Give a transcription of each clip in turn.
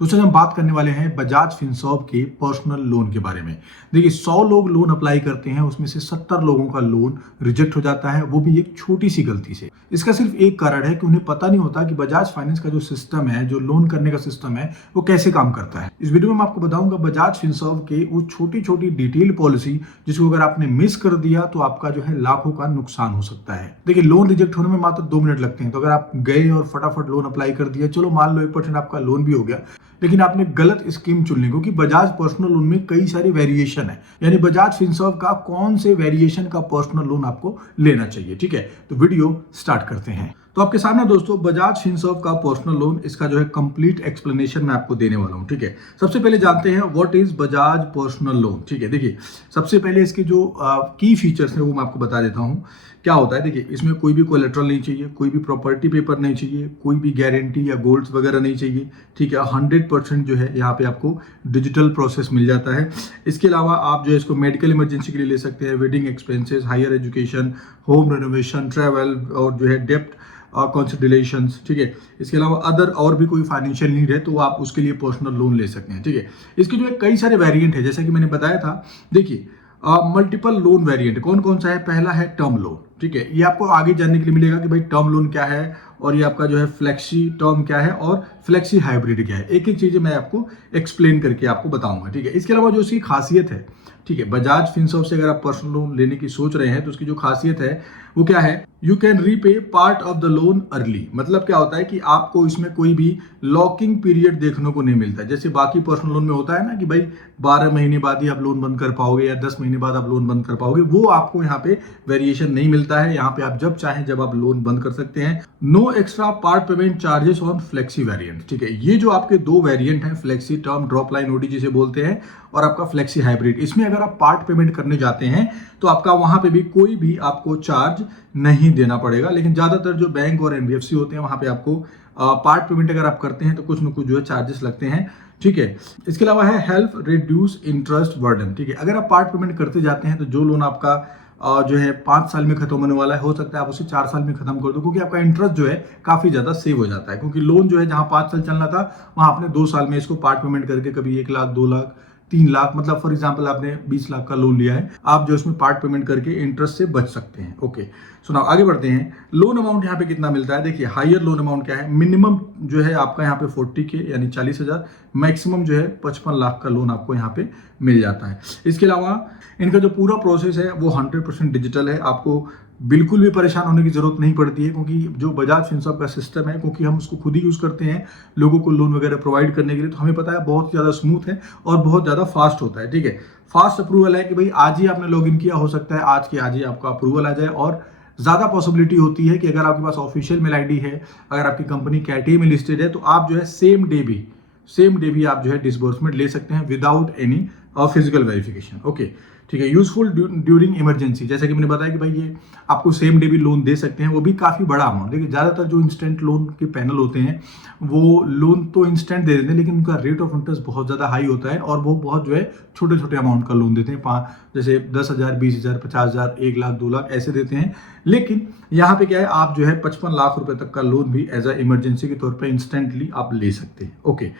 दोस्तों हम बात करने वाले हैं बजाज फिनसर्व के पर्सनल लोन के बारे में। देखिए 100 लोग लोन अप्लाई करते हैं, उसमें से 70 लोगों का लोन रिजेक्ट हो जाता है, वो भी एक छोटी सी गलती से। इसका सिर्फ एक कारण है कि उन्हें पता नहीं होता कि बजाज फाइनेंस का जो सिस्टम है, जो लोन करने का सिस्टम है, वो कैसे काम करता है। इस वीडियो में मैं आपको बताऊंगा बजाज फिनसर्व के वो छोटी छोटी डिटेल पॉलिसी जिसको अगर आपने मिस कर दिया तो आपका जो है लाखों का नुकसान हो सकता है। देखिए लोन रिजेक्ट होने में मात्र 2 मिनट लगते हैं, तो अगर आप गए और फटाफट लोन अप्लाई कर दिया, चलो मान लो 1% आपका लोन भी हो गया, लेकिन आपने गलत स्कीम चुन ली, क्योंकि बजाज पर्सनल लोन में कई सारी वेरिएशन है। यानी बजाज फिनसर्व का कौन से वेरिएशन का पर्सनल लोन आपको लेना चाहिए। ठीक है, तो वीडियो स्टार्ट करते हैं। तो आपके सामने दोस्तों बजाज फिनसर्व का पर्सनल लोन, इसका जो है कंप्लीट एक्सप्लेनेशन मैं आपको देने वाला हूं। ठीक है, सबसे पहले जानते हैं what is Bajaj personal loan. ठीक है, देखिए सबसे पहले इसके जो की फीचर्स हैं वो मैं आपको बता देता हूं। क्या होता है, देखिए इसमें कोई भी कोलेट्रल नहीं चाहिए, कोई भी प्रॉपर्टी पेपर नहीं चाहिए, कोई भी गारंटी या गोल्ड्स वगैरह नहीं चाहिए। ठीक है, 100% जो है यहाँ पे आपको डिजिटल प्रोसेस मिल जाता है। इसके अलावा आप जो है इसको मेडिकल इमरजेंसी के लिए ले सकते हैं, wedding expenses, higher education, home renovation, travel और जो है डेप्ट कंसिडरेशंस। ठीक है, इसके अलावा अदर और भी कोई फाइनेंशियल नीड है तो आप उसके लिए पर्सनल लोन ले सकते हैं। ठीक है, इसके जो है कई सारे वेरिएंट है, जैसा कि मैंने बताया था। देखिए मल्टीपल लोन वेरिएंट कौन कौन सा है। पहला है टर्म लोन। ठीक है, ये आपको आगे जानने के लिए मिलेगा कि भाई टर्म लोन क्या है और ये आपका जो है फ्लेक्सी टर्म क्या है और फ्लेक्सी हाइब्रिड क्या है। एक एक चीजें मैं आपको एक्सप्लेन करके आपको बताऊंगा। ठीक है, इसके अलावा जो इसकी खासियत है, ठीक है, बजाज फिनसर्व से अगर आप पर्सनल लोन लेने की सोच रहे हैं तो उसकी जो खासियत है वो क्या है, you can repay part of the loan early. मतलब क्या होता है कि आपको इसमें कोई भी लॉकिंग पीरियड देखने को नहीं मिलता है। जैसे बाकी पर्सनल लोन में होता है ना कि भाई 12 महीने बाद ही आप लोन बंद कर पाओगे या 10 महीने बाद आप लोन बंद कर पाओगे, वो आपको यहाँ पे वेरिएशन नहीं मिलता है। यहाँ पे आप जब चाहें जब आप लोन बंद कर सकते हैं। No extra part payment charges on flexi variant. ठीक है, ये जो आपके दो वेरिएंट हैं, flexi term drop line OD जिसे बोलते हैं और आपका फ्लेक्सी हाइब्रिड, इसमें अगर आप पार्ट पेमेंट करने जाते हैं तो आपका वहां पे भी कोई भी आपको चार्ज नहीं देना पड़ेगा। लेकिन ज्यादातर जो बैंक और एनबीएफसी होते हैं वहां पे आपको पार्ट पेमेंट अगर आप करते हैं तो कुछ न कुछ जो है चार्जेस लगते हैं। ठीक है, इसके अलावा है हेल्प रिड्यूस इंटरेस्ट बर्डन। ठीक है, अगर आप पार्ट पेमेंट करते जाते हैं तो जो लोन आपका जो है 5 साल में खत्म होने वाला है, हो सकता है आप उसे 4 साल में खत्म कर दो, क्योंकि आपका इंटरेस्ट जो है काफी ज्यादा सेव हो जाता है। क्योंकि लोन जो है जहां 5 साल चलना था वहां आपने 2 साल में इसको पार्ट पेमेंट करके कभी 1 लाख, 2 लाख, 3 लाख, मतलब फॉर एग्जांपल आपने 20 लाख का लोन लिया है, आप जो इसमें पार्ट पेमेंट करके इंटरेस्ट से बच सकते हैं। ओके, सुनाओ आगे बढ़ते हैं। लोन अमाउंट यहाँ पे कितना मिलता है। देखिए हायर लोन अमाउंट क्या है, मिनिमम जो है आपका यहाँ पे 40K यानी 40,000, मैक्सिमम जो है 55 लाख का लोन आपको यहाँ पे मिल जाता है। इसके अलावा इनका जो पूरा प्रोसेस है वो 100% डिजिटल है। आपको बिल्कुल भी परेशान होने की जरूरत नहीं पड़ती है, क्योंकि जो बजाज फिनसर्व का सिस्टम है, क्योंकि हम उसको खुद ही यूज करते हैं लोगों को लोन वगैरह प्रोवाइड करने के लिए, तो हमें पता है बहुत ज्यादा स्मूथ है और बहुत ज्यादा फास्ट होता है। ठीक है, फास्ट अप्रूवल है कि भाई आज ही आपने लॉग इन किया, हो सकता है आज के आज ही आपका अप्रूवल आ जाए। और ज्यादा पॉसिबिलिटी होती है कि अगर आपके पास ऑफिशियल मेल आईडी है, अगर आपकी कंपनी कैटे में लिस्टेड है, तो आप जो है सेम डे भी आप जो है डिसबर्समेंट ले सकते हैं without any physical verification. Okay, ठीक है, यूजफुल ड्यूरिंग इमरजेंसी, जैसे कि मैंने बताया कि भाई ये आपको सेम डे भी लोन दे सकते हैं, वो भी काफी बड़ा अमाउंट। देखिए ज्यादातर जो इंस्टेंट लोन के पैनल होते हैं वो लोन तो इंस्टेंट दे देते हैं, लेकिन उनका रेट ऑफ इंटरेस्ट बहुत ज्यादा हाई होता है और वो बहुत जो है छोटे छोटे अमाउंट का लोन देते हैं, जैसे 10,000, 20,000, 50,000, 1 लाख, 2 लाख ऐसे देते हैं। लेकिन यहाँ पे क्या है, आप जो है 55 लाख रुपए तक का लोन भी एज अ इमरजेंसी के तौर पर इंस्टेंटली आप ले सकते हैं। ओके,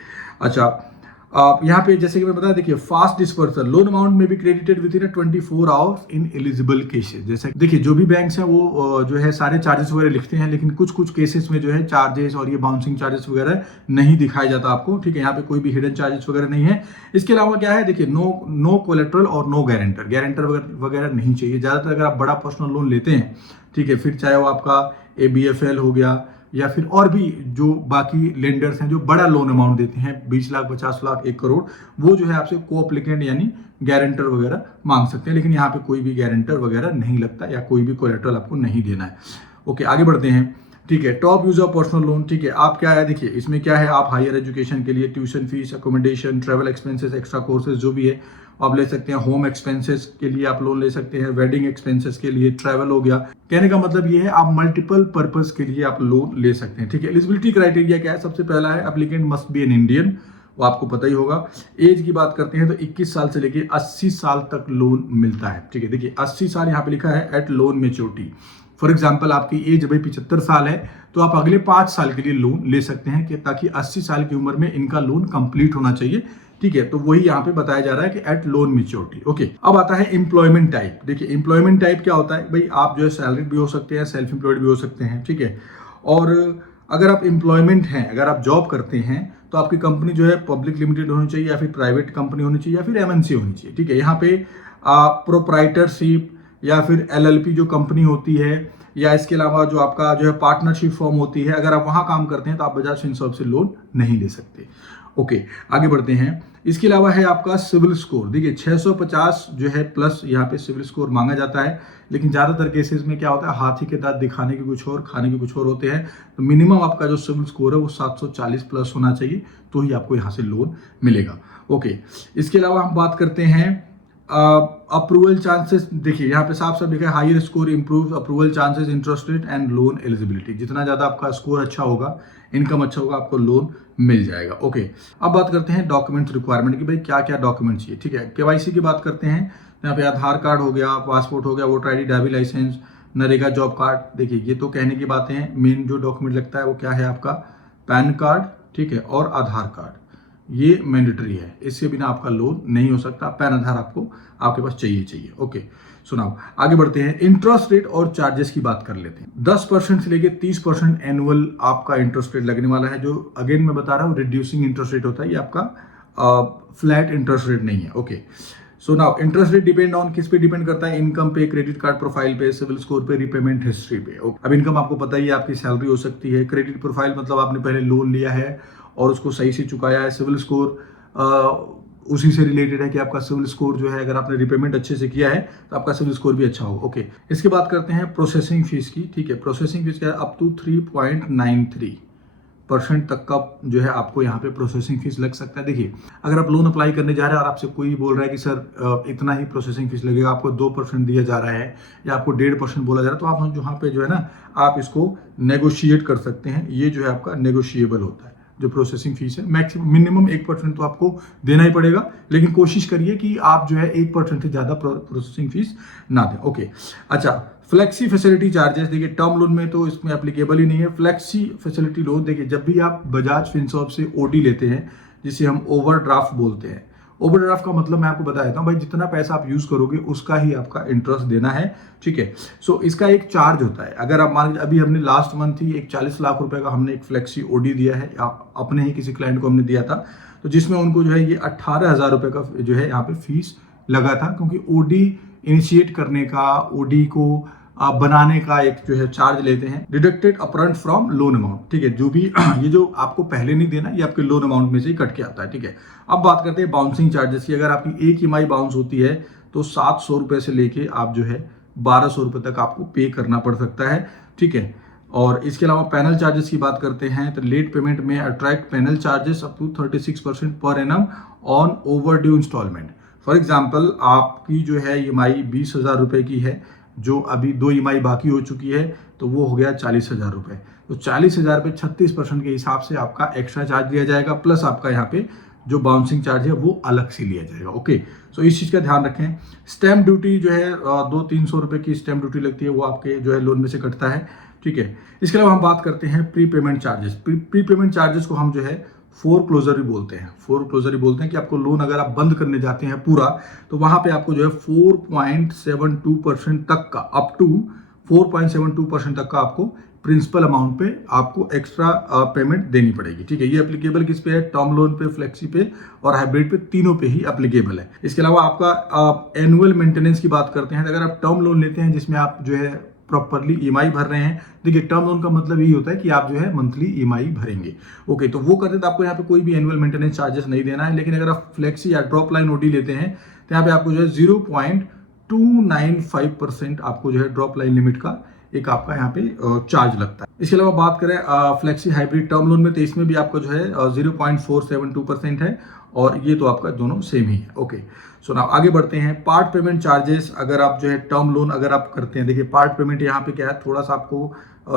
अच्छा आप यहाँ पे जैसे कि मैं बता, देखिए फास्ट डिस्पर्सल, लोन अमाउंट में भी credited with in 24 hours in eligible cases. जैसे देखिए जो भी बैंक्स हैं वो जो है सारे चार्जेस वगैरह लिखते हैं, लेकिन कुछ कुछ केसेस में जो है चार्जेस और ये बाउंसिंग चार्जेस वगैरह नहीं दिखाया जाता आपको। ठीक है, यहाँ पे कोई भी हिडन चार्जेस वगैरह नहीं है। इसके अलावा क्या है, देखिए नो कोलेट्रल और नो गारंटर वगैरह नहीं चाहिए। ज्यादातर अगर आप बड़ा पर्सनल लोन लेते हैं, ठीक है, फिर चाहे वो आपका ABFL हो गया या फिर और भी जो बाकी लेंडर्स हैं जो बड़ा लोन अमाउंट देते हैं 20 लाख, 50 लाख, 1 करोड़, वो जो है आपसे को एप्लीकेंट यानी गारंटर वगैरह मांग सकते हैं। लेकिन यहाँ पे कोई भी गारंटर वगैरह नहीं लगता या कोई भी कोलेट्रल आपको नहीं देना है। ओके, आगे बढ़ते हैं। ठीक है, top use of personal loan. ठीक है, आप क्या है, देखिए इसमें क्या है, आप हायर एजुकेशन के लिए tuition fees, accommodation, travel expenses, extra courses जो भी है आप ले सकते हैं। होम एक्सपेंसेस के लिए आप लोन ले सकते हैं, वेडिंग एक्सपेंसेस के लिए, ट्रैवल हो गया। कहने का मतलब ये है आप मल्टीपल पर्पस के लिए आप लोन ले सकते हैं। ठीक है, एलिजिबिलिटी क्राइटेरिया क्या है, सबसे पहला है applicant must be an Indian, वो आपको पता ही होगा। एज की बात करते हैं तो 21 साल से लेके 80 साल तक लोन मिलता है। ठीक है, देखिए 80 साल यहाँ पे लिखा है at loan maturity. For example आपकी एज भाई 75 साल है तो आप अगले 5 साल के लिए लोन ले सकते हैं कि ताकि 80 साल की उम्र में इनका लोन कंप्लीट होना चाहिए। ठीक है, तो वही यहाँ पे बताया जा रहा है कि एट लोन मेच्योरिटी। ओके, अब आता है एम्प्लॉयमेंट टाइप। देखिए एम्प्लॉयमेंट टाइप क्या होता है भाई, आप जो है सैलरीड भी हो सकते हैं, सेल्फ एम्प्लॉयड भी हो सकते हैं। ठीक है, और अगर आप एम्प्लॉयमेंट हैं, अगर आप जॉब करते हैं तो आपकी कंपनी जो है पब्लिक लिमिटेड होनी चाहिए या फिर प्राइवेट कंपनी होनी चाहिए या फिर एमएनसी होनी चाहिए। ठीक है, यहाँ पे प्रोप्राइटरशिप या फिर एलएलपी जो कंपनी होती है या इसके अलावा जो आपका जो है पार्टनरशिप फॉर्म होती है, अगर आप वहां काम करते हैं तो आप बजाज फिनसर्व से लोन नहीं ले सकते। ओके, आगे बढ़ते हैं। इसके अलावा है आपका सिविल स्कोर। देखिए 650 जो है प्लस यहाँ पे सिविल स्कोर मांगा जाता है, लेकिन ज़्यादातर केसेस में क्या होता है, हाथी के दांत दिखाने के कुछ और खाने के कुछ और होते हैं। तो मिनिमम आपका जो सिविल स्कोर है वो 740 प्लस होना चाहिए, तो ही आपको यहाँ से लोन मिलेगा। ओके, इसके अलावा हम बात करते हैं अप्रूवल चांसेस। देखिए यहाँ पे साफ साफ लिखा है higher score improve approval chances, interest rate and loan eligibility. जितना ज़्यादा आपका स्कोर अच्छा होगा, इनकम अच्छा होगा, आपको लोन मिल जाएगा। ओके, अब बात करते हैं डॉक्यूमेंट्स रिक्वायरमेंट की, भाई क्या क्या डॉक्यूमेंट चाहिए। ठीक है, केवाईसी की बात करते हैं। यहाँ पे आधार कार्ड हो गया, पासपोर्ट हो गया, voter ID, driving licence, NREGA job card. देखिए ये तो कहने की बातें हैं, मेन जो डॉक्यूमेंट लगता है वो क्या है आपका पैन कार्ड। ठीक है, और आधार कार्ड, ये मैंडेटरी है, इसके बिना आपका लोन नहीं हो सकता। पैन आधार आपको आपके पास चाहिए। ओके, सुनाओ आगे बढ़ते हैं। इंटरेस्ट रेट और चार्जेस की बात कर लेते हैं। 10% से लेके 30% एनुअल आपका इंटरेस्ट रेट लगने वाला है, जो अगेन मैं बता रहा हूँ रिड्यूसिंग इंटरेस्ट रेट होता है, ये आपका फ्लैट इंटरेस्ट रेट नहीं है। Okay, so now interest rate depend on किस पे डिपेंड करता है, इनकम पे, क्रेडिट कार्ड प्रोफाइल पे, सिविल स्कोर पे, रिपेमेंट हिस्ट्री पे। अब इनकम आपको पता ही है, आपकी सैलरी हो सकती है। क्रेडिट प्रोफाइल मतलब आपने पहले लोन लिया है और उसको सही से चुकाया है। सिविल स्कोर उसी से रिलेटेड है कि आपका सिविल स्कोर जो है, अगर आपने रिपेमेंट अच्छे से किया है तो आपका सिविल स्कोर भी अच्छा होगा। ओके, इसके बात करते हैं प्रोसेसिंग फीस की। ठीक है, प्रोसेसिंग फीस क्या है, अप टू 3.93% तक का जो है आपको यहाँ पे प्रोसेसिंग फीस लग सकता है। देखिए अगर आप लोन अप्लाई करने जा रहे हैं और आपसे कोई बोल रहा है कि सर इतना ही प्रोसेसिंग फीस लगेगा, आपको 2% दिया जा रहा है या आपको 1.5% बोला जा रहा है, तो आप यहाँ पे जो है ना, आप इसको नेगोशिएट कर सकते हैं। ये जो है आपका नेगोशिएबल होता है, जो प्रोसेसिंग फीस है। मैक्सिमम मिनिमम 1% तो आपको देना ही पड़ेगा, लेकिन कोशिश करिए कि आप जो है 1% से ज़्यादा प्रोसेसिंग फीस ना दें। ओके, अच्छा, फ्लेक्सी फैसिलिटी चार्जेस। देखिए टर्म लोन में तो इसमें एप्लीकेबल ही नहीं है। फ्लेक्सी फैसिलिटी लोन, देखिए जब भी आप बजाज फिनसर्व से ओडी लेते हैं, जिसे हम ओवरड्राफ्ट बोलते हैं, ओवरड्राफ्ट का मतलब मैं आपको बता देता हूँ भाई, जितना पैसा आप यूज करोगे उसका ही आपका इंटरेस्ट देना है। ठीक है, सो इसका एक चार्ज होता है। अगर आप मान लीजिए अभी हमने लास्ट मंथ ही एक 40 लाख रुपए का हमने एक फ्लेक्सी ओडी दिया है, अपने ही किसी क्लाइंट को हमने दिया था, तो जिसमें उनको जो है ये 18,000 रुपए का जो है यहाँ पे फीस लगा था, क्योंकि ओडी इनिशिएट करने का, ओडी को बनाने का एक जो है चार्ज लेते हैं, deducted upfront from loan amount. ठीक है, जो भी ये जो आपको पहले नहीं देना, ये आपके लोन अमाउंट में से ही कट के आता है। ठीक है, अब बात करते हैं बाउंसिंग चार्जेस की। अगर आपकी एक ईएमआई बाउंस होती है तो 700 रुपए से लेके आप जो है 1200 रुपए तक आपको पे करना पड़ सकता है। ठीक है, और इसके अलावा पैनल चार्जेस की बात करते हैं तो लेट पेमेंट में attract penal charges up to 36% per annum on overdue instalment. For example आपकी जो है ईएमआई 20,000 रुपए की है, जो अभी 2 ईएमआई बाकी हो चुकी है, तो वो हो गया 40,000 रुपए। तो 40,000 पे 36% के हिसाब से आपका एक्स्ट्रा चार्ज दिया जाएगा, प्लस आपका यहाँ पे जो बाउंसिंग चार्ज है वो अलग से लिया जाएगा। ओके, सो इस चीज़ का ध्यान रखें। स्टैम्प ड्यूटी जो है 200-300 रुपए की स्टैम्प ड्यूटी लगती है, वो आपके जो है लोन में से कटता है। ठीक है, इसके अलावा हम बात करते हैं pre payment charges. Pre payment charges को हम जो है फोरक्लोजर भी बोलते हैं। फोरक्लोजर भी बोलते हैं कि आपको लोन अगर आप बंद करने जाते हैं पूरा, तो वहां पे आपको जो है 4.72% तक का, अप टू 4.72% तक का आपको प्रिंसिपल अमाउंट पे आपको एक्स्ट्रा पेमेंट देनी पड़ेगी। ठीक है, ये एप्लीकेबल किस पे है, टर्म लोन पे, फ्लेक्सी पे और हाइब्रिड पे, तीनों पे ही एप्लीकेबल है। इसके अलावा आपका एनुअल मेंटेनेंस की बात करते हैं। अगर आप टर्म लोन लेते हैं जिसमें आप जो है प्रॉपरली ईएमआई भर रहे हैं, देखिए टर्म लोन का मतलब यही होता है कि आप जो है मंथली ईएमआई भरेंगे। ओके, तो वो करते तो आपको यहाँ पे कोई भी एनुअल मेंटेनेंस चार्जेस नहीं देना है। लेकिन अगर आप फ्लेक्सी या ड्रॉप लाइन ओडी लेते हैं तो यहाँ पे आपको जो है 0.295% आपको जो है ड्रॉप लाइन लिमिट का एक आपका यहाँ पे चार्ज लगता है। इसके अलावा बात करें फ्लेक्सी हाइब्रिड टर्म लोन में, तो इसमें भी आपको जो है 0.472% है, और ये तो आपका दोनों सेम ही है। ओके, सो नाउ आगे बढ़ते हैं। पार्ट पेमेंट चार्जेस, अगर आप जो है टर्म लोन अगर आप करते हैं, देखिए पार्ट पेमेंट यहाँ पे क्या है, थोड़ा सा आपको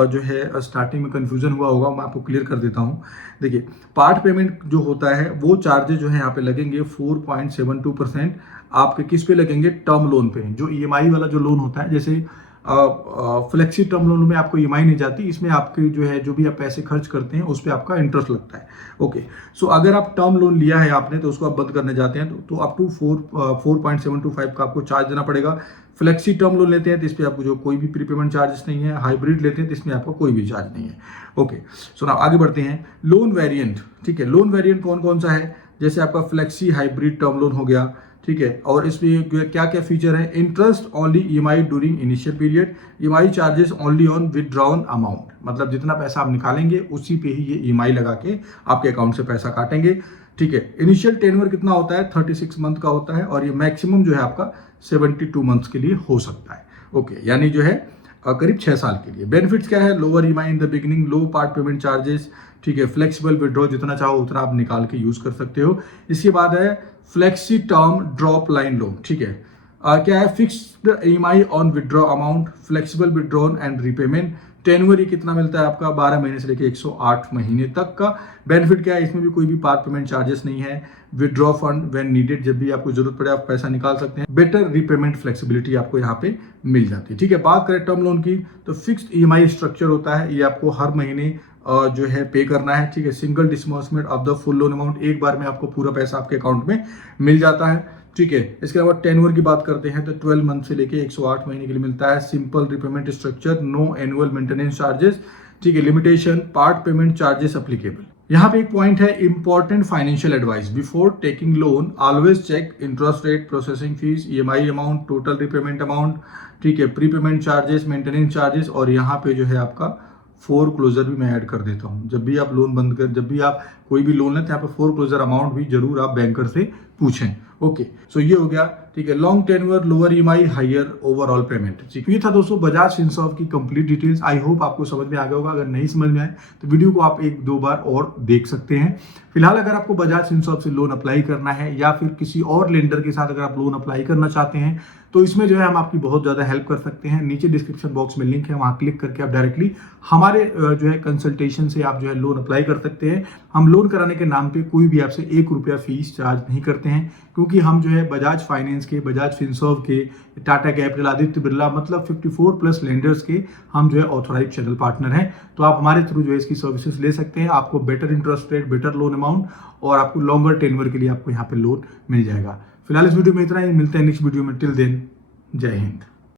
जो है स्टार्टिंग में कंफ्यूजन हुआ होगा, मैं आपको क्लियर कर देता हूँ। देखिए पार्ट पेमेंट जो होता है वो चार्जेस जो है यहाँ पे लगेंगे 4.72% आपके किस पे लगेंगे, टर्म लोन पे। जो ईएमआई वाला जो लोन होता है, जैसे फ्लेक्सी टर्म लोन में आपको ईएमआई नहीं जाती, इसमें आपके जो है जो भी आप पैसे खर्च करते हैं उस पर आपका इंटरेस्ट लगता है। ओके, सो अगर आप टर्म लोन लिया है आपने तो उसको आप बंद करने जाते हैं तो अप टू 4.725 का आपको चार्ज देना पड़ेगा। फ्लेक्सी टर्म लोन लेते हैं तो इस पर आपको जो कोई भी प्रीपेमेंट चार्जेस नहीं है। हाइब्रिड लेते हैं तो इसमें आपको कोई भी चार्ज नहीं है। ओके, सो ना आगे बढ़ते हैं। लोन वेरिएंट, ठीक है, लोन वेरिएंट कौन कौन सा है? जैसे आपका फ्लेक्सी हाइब्रिड टर्म लोन हो गया, ठीक है, और इसमें क्या क्या फीचर है? Interest only EMI during initial period, EMI charges only on withdrawn amount, मतलब जितना पैसा आप निकालेंगे उसी पे ही ये ईएमआई लगा के आपके अकाउंट से पैसा काटेंगे, ठीक है। इनिशियल टेन्योर कितना होता है? 36 मंथ का होता है, और ये मैक्सिमम जो है आपका 72 मंथ्स के लिए हो सकता है। ओके, यानी जो है करीब 6 साल के लिए। बेनिफिट्स क्या है? Lower EMI in the beginning, low part payment charges, ठीक है, फ्लेक्सिबल विड्रॉ, जितना चाहो उतना आप निकाल के यूज कर सकते हो। इसके बाद है flexi term drop line loan, ठीक है। क्या है? Fixed EMI on withdraw amount, flexible withdrawn and repayment, tenure कितना मिलता है आपका? 12 महीने से लेकर 108 महीने तक का। बेनिफिट क्या है? इसमें भी कोई भी पार्ट पेमेंट चार्जेस नहीं है। विड्रॉ फंड व्हेन नीडेड, जब भी आपको जरूरत पड़े आप पैसा निकाल सकते हैं। बेटर रीपेमेंट फ्लेक्सिबिलिटी आपको यहाँ पे मिल जाती है, ठीक है। बात करें टर्म लोन की तो फिक्स्ड ईएमआई स्ट्रक्चर होता है, ये आपको हर महीने जो है पे करना है, ठीक है। Single disbursement of the full loan amount, एक बार में आपको पूरा पैसा आपके अकाउंट में मिल जाता है, ठीक है। इसके अलावा टेन्योर की बात करते हैं तो 12 मंथ से लेके 108 महीने के लिए मिलता है। Simple repayment structure, no annual maintenance charges, ठीक है। Limitation, part payment charges applicable. यहाँ पे एक पॉइंट है, important financial advice before taking loan, always check interest rate, processing fees, EMI amount, total repayment amount, ठीक है, प्रीपेमेंट चार्जेस, मेंटेनेंस चार्जेस, और यहाँ पे जो है आपका फोर क्लोजर भी मैं ऐड कर देता हूँ। जब भी आप लोन बंद कर, जब भी आप कोई भी लोन लें तो यहाँ पे फोर क्लोजर अमाउंट भी जरूर आप बैंकर से पूछें। ओके, सो ये हो गया, ठीक है। Long tenure, lower EMI, higher overall payment, ठीक है। ये था दोस्तों बजाज फिनसर्व की कंप्लीट डिटेल्स। आई होप आपको समझ में आ गया होगा। अगर नहीं समझ में आए तो वीडियो को आप 1-2 बार और देख सकते हैं। फिलहाल अगर आपको बजाज फिनसर्व से लोन अप्लाई करना है या फिर किसी और लेंडर के साथ अगर आप लोन अप्लाई करना चाहते हैं तो इसमें जो है हम आपकी बहुत ज़्यादा हेल्प कर सकते हैं। नीचे डिस्क्रिप्शन बॉक्स में लिंक है, वहाँ क्लिक करके आप डायरेक्टली हमारे जो है कंसल्टेशन से आप जो है लोन अप्लाई कर सकते हैं। हम लोन कराने के नाम पे कोई भी आपसे 1 रुपया फीस चार्ज नहीं करते हैं, क्योंकि हम जो है बजाज फाइनेंस के, बजाज फिनसर्व के, टाटा कैपिटल, आदित्य बिरला, मतलब 54+ लेंडर्स के हम जो है ऑथोराइज चैनल पार्टनर हैं। तो आप हमारे थ्रू जो है इसकी सर्विसेज ले सकते हैं। आपको better interest rate, better loan amount, और आपको लॉन्गर टेन्योर के लिए आपको यहाँ पे लोन मिल जाएगा। फिलहाल इस वीडियो में इतना ही, मिलते हैं नेक्स्ट वीडियो में। टिल देन, जय हिंद।